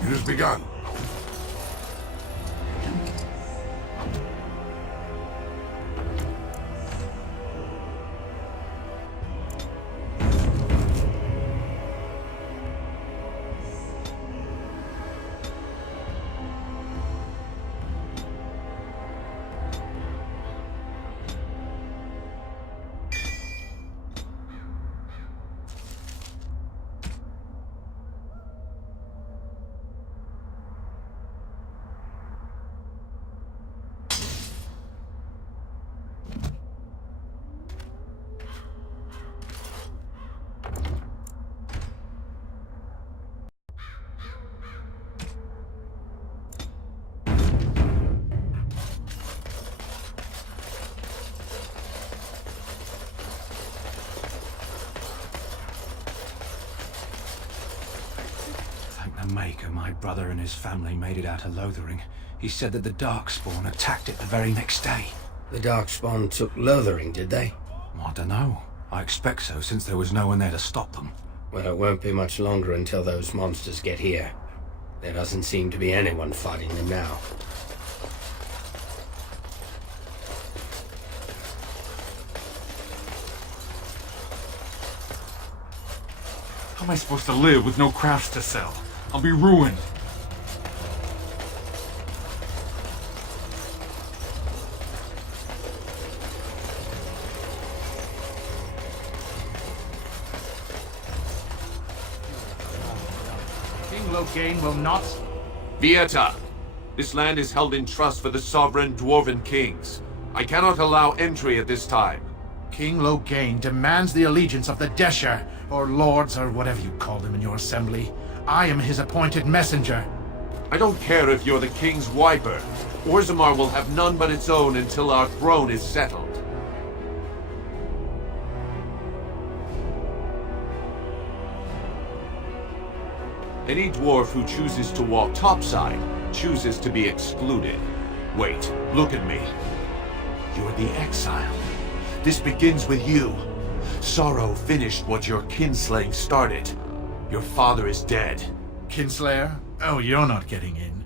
It has begun. The Maker, my brother and his family made it out of Lothering. He said that the Darkspawn attacked it the very next day. The Darkspawn took Lothering, did they? I don't know. I expect so, since there was no one there to stop them. Well, it won't be much longer until those monsters get here. There doesn't seem to be anyone fighting them now. How am I supposed to live with no crafts to sell? I'll be ruined. King Loghain will not... Vieta! This land is held in trust for the sovereign Dwarven kings. I cannot allow entry at this time. King Loghain demands the allegiance of the Desher, or lords, or whatever you call them in your assembly. I am his appointed messenger. I don't care if you're the king's wiper. Orzammar will have none but its own until our throne is settled. Any dwarf who chooses to walk topside chooses to be excluded. Wait, look at me. You're the exile. This begins with you. Sorrow finished what your kinslaying started. Your father is dead. Kinslayer? Oh, you're not getting in.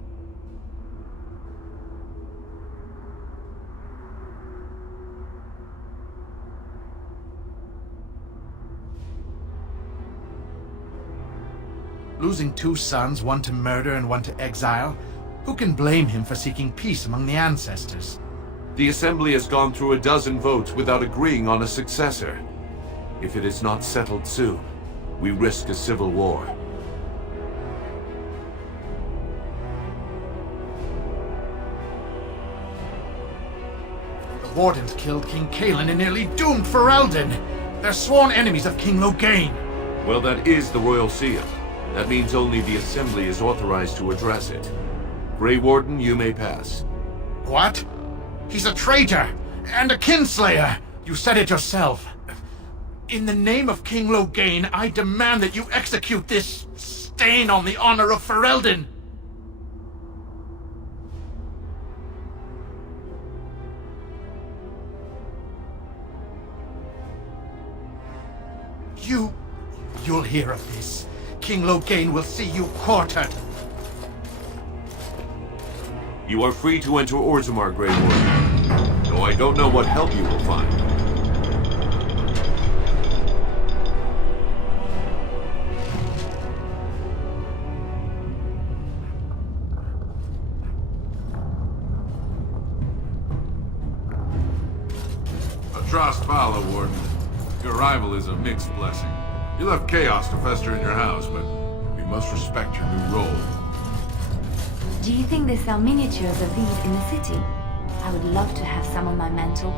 Losing two sons, one to murder and one to exile? Who can blame him for seeking peace among the ancestors? The Assembly has gone through a dozen votes without agreeing on a successor. If it is not settled soon, we risk a civil war. The Wardens killed King Cailan and nearly doomed Ferelden. They're sworn enemies of King Loghain. Well, that is the Royal Seal. That means only the Assembly is authorized to address it. Grey Warden, you may pass. What? He's a traitor! And a kinslayer! You said it yourself. In the name of King Loghain, I demand that you execute this stain on the honor of Ferelden! You'll hear of this. King Loghain will see you quartered. You are free to enter Orzammar, Grey Warden, though I don't know what help you will find. Atrast Vala, Warden. Your arrival is a mixed blessing. You left chaos to fester in your house, but we must respect your new role. Do you think they sell miniatures of these in the city? I would love to have some on my mantle.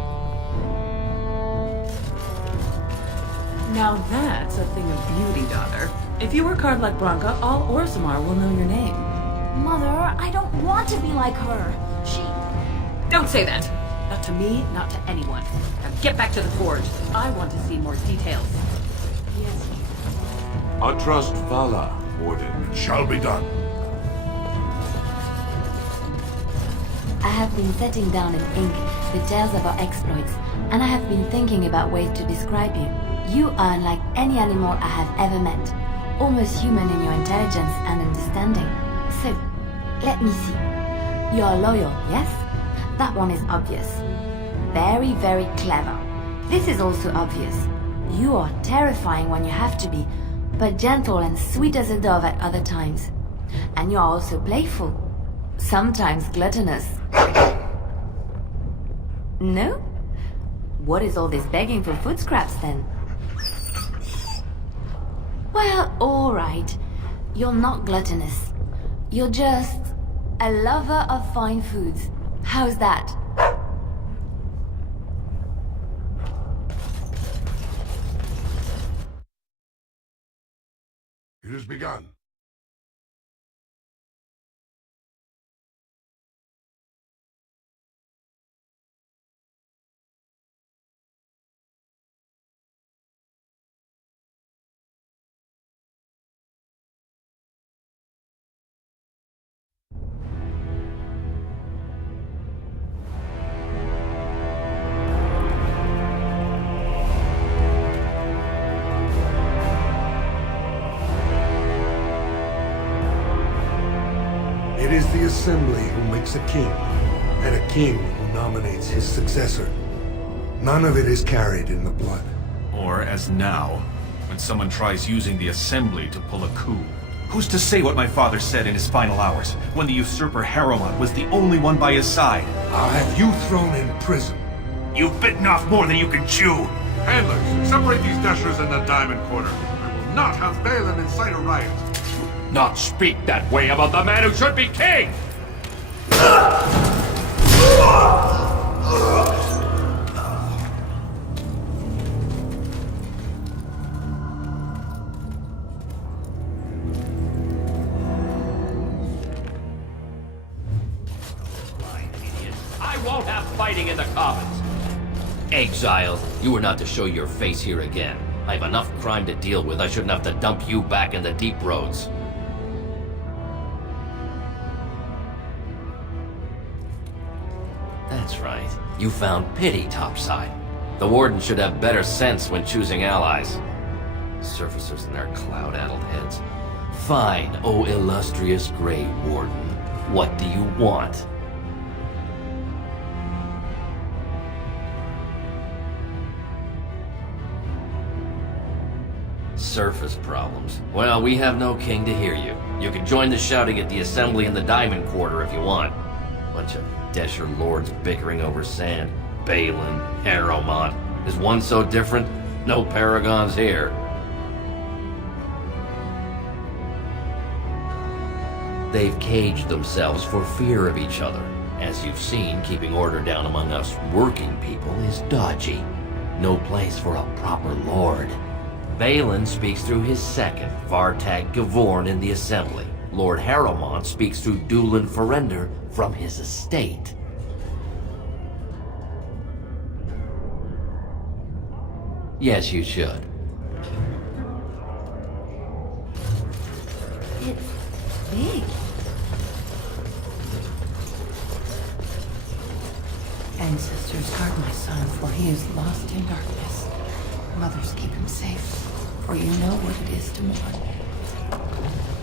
Now that's a thing of beauty, daughter. If you work hard like Branka, all Orzammar will know your name. Mother, I don't want to be like her. Don't say that! Not to me, not to anyone. Now get back to the forge. I want to see more details. Yes. Atrast Vala, Warden. It shall be done. I have been setting down in ink the tales of our exploits, and I have been thinking about ways to describe you. You are unlike any animal I have ever met, almost human in your intelligence and understanding. So, let me see. You are loyal, yes? That one is obvious. Very, very clever. This is also obvious. You are terrifying when you have to be, but gentle and sweet as a dove at other times. And you are also playful. Sometimes gluttonous. No? What is all this begging for food scraps then? Well, alright. You're not gluttonous. You're just a lover of fine foods. How's that? It has begun. It is the Assembly who makes a king, and a king who nominates his successor. None of it is carried in the blood. Or as now, when someone tries using the Assembly to pull a coup. Who's to say what my father said in his final hours, when the usurper Harrowmont was the only one by his side? I'll have you thrown in prison. You've bitten off more than you can chew! Handlers, separate these dashers in the Diamond Quarter. I will not have Balin incite a riot. Not speak that way about the man who should be king! I won't have fighting in the Commons! Exile, you were not to show your face here again. I have enough crime to deal with. I shouldn't have to dump you back in the deep roads. That's right. You found pity topside. The Warden should have better sense when choosing allies. Surfacers and their cloud-addled heads. Fine, oh illustrious Grey Warden. What do you want? Surface problems. Well, we have no king to hear you. You can join the shouting at the Assembly in the Diamond Quarter if you want. Bunch of Desher lords bickering over sand. Balin, Harrowmont. Is one so different? No paragons here. They've caged themselves for fear of each other. As you've seen, keeping order down among us working people is dodgy. No place for a proper lord. Balin speaks through his second, Vartag Gavorn, in the Assembly. Lord Harrowmont speaks through Dulin Ferender from his estate. Yes, you should. It's big. Ancestors guard my son, for he is lost in darkness. Mothers keep him safe, for you know what it is to mourn.